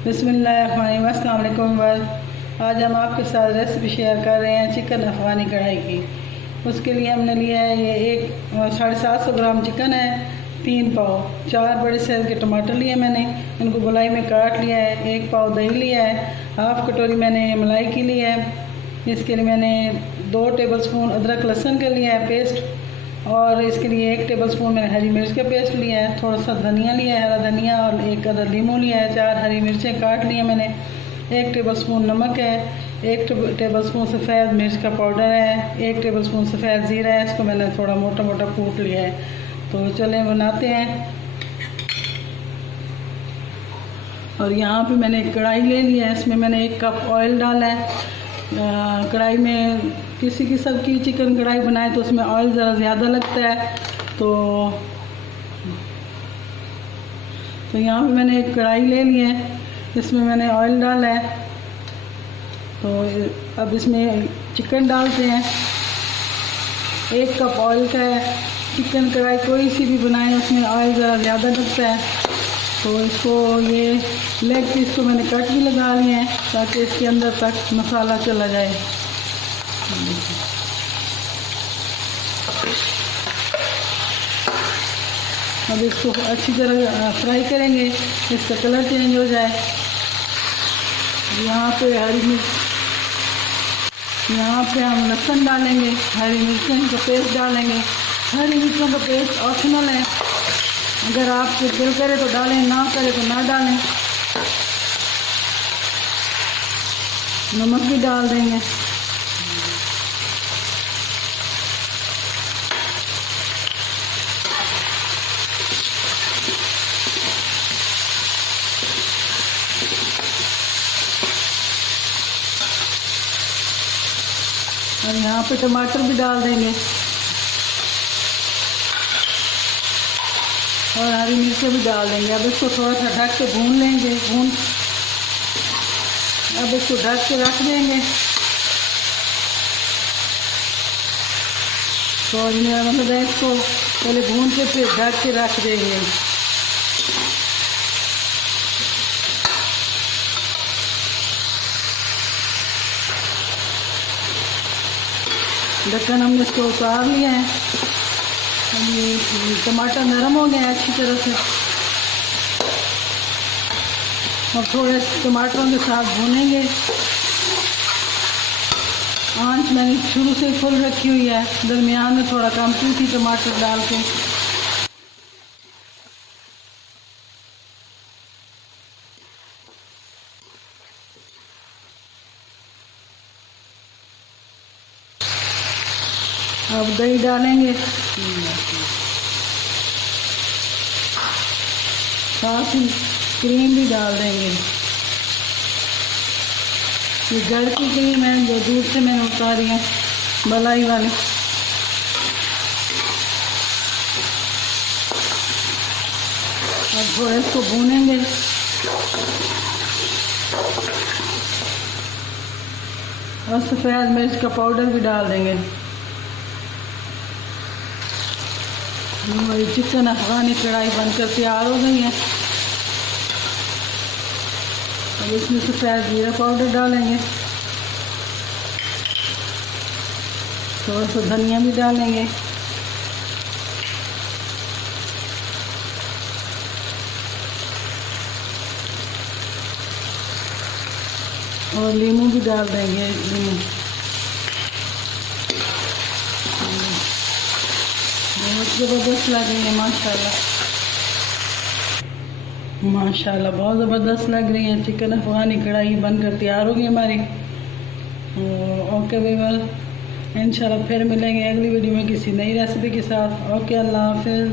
बिस्मिल्लाहिर्रहमानिर्रहीम। अस्सलाम वालेकुम। आज हम आपके साथ रेसिपी शेयर कर रहे हैं चिकन अफ़गानी कढ़ाई की। उसके लिए हमने लिया है ये 750 ग्राम चिकन है, 3 पाव, 4 बड़े साइज़ के टमाटर लिए मैंने, इनको गोलाई में काट लिया है। 1 पाव दही लिया है, हाफ़ कटोरी मैंने मलाई की ली है। इसके लिए मैंने 2 टेबलस्पून अदरक लहसुन का लिया है पेस्ट, और इसके लिए 1 टेबलस्पून मैंने हरी मिर्च का पेस्ट लिया है। थोड़ा सा धनिया लिया है, हरा धनिया, और 1 अदर लीमू लिया है। 4 हरी मिर्चें काट ली है मैंने। 1 टेबलस्पून नमक है, 1 टेबलस्पून सफ़ेद मिर्च का पाउडर है, 1 टेबलस्पून सफ़ेद ज़ीरा है। इसको मैंने थोड़ा मोटा मोटा कूट लिया है। तो चलें बनाते हैं। और यहाँ पे मैंने एक कढ़ाई ले लिया है, इसमें मैंने 1 कप ऑयल डाला है। कढ़ाई में किसी किस्म की चिकन कढ़ाई बनाए तो उसमें ऑयल ज़रा ज़्यादा लगता है। तो यहाँ पे मैंने एक कढ़ाई ले ली है, इसमें मैंने ऑयल डाला है। तो अब इसमें चिकन डालते हैं। 1 कप ऑयल का है। चिकन कढ़ाई कोई सी भी बनाए उसमें ऑयल ज़रा ज़्यादा लगता है। तो इसको ये लेग पीस को मैंने कट भी लगा लिए हैं ताकि इसके अंदर तक मसाला चला जाए। अब इसको अच्छी तरह फ्राई करेंगे, इसका कलर चेंज हो जाए। यहाँ पे हरी मिर्च, यहाँ पे हम लहसुन डालेंगे, हरी मिर्चों का पेस्ट डालेंगे। हरी मिर्चों का पेस्ट ऑप्शनल है, अगर आपको दिल करे तो डालें, ना करे तो ना डालें। नमक भी डाल देंगे। और यहाँ पे टमाटर भी डाल देंगे और हरी मिर्चें भी डाल देंगे। अब इसको थोड़ा सा ढक के भून लेंगे। अब इसको ढक के रख देंगे। तो मेरा मतलब है इसको पहले भून के फिर ढक के रख देंगे। ढक्कन हमने इसको उतार लिया है। ये टमाटर नरम हो गए हैं अच्छी तरह से। और थोड़े टमाटरों के साथ भूनेंगे। आंच मैंने शुरू से फुल रखी हुई है, दरमियान में थोड़ा कम की थी टमाटर डाल के। अब दही डालेंगे, साथ ही क्रीम भी डाल देंगे। ये घर की क्रीम है जो दूध से मैंने उतारी है, मलाई वाली। अब थोड़ा इसको भूनेंगे। और सफ़ेद मिर्च का पाउडर भी डाल देंगे। हमारी चिकन अफ़गानी कढ़ाई बनकर तैयार हो गई है। अब इसमें सफ़ेद जीरा पाउडर डालेंगे, थोड़ा सा धनिया भी डालेंगे, और लीमू भी डाल देंगे। लीमू बहुत ज़बरदस्त लग रही है, माशाल्लाह माशाल्लाह, बहुत ज़बरदस्त लग रही है। चिकन अफ़गानी कढ़ाई बनकर तैयार होगी हमारी। ओके व्यूअर्स, इंशाल्लाह फिर मिलेंगे अगली वीडियो में किसी नई रेसिपी के साथ। ओके, अल्लाह हाफ़िज़।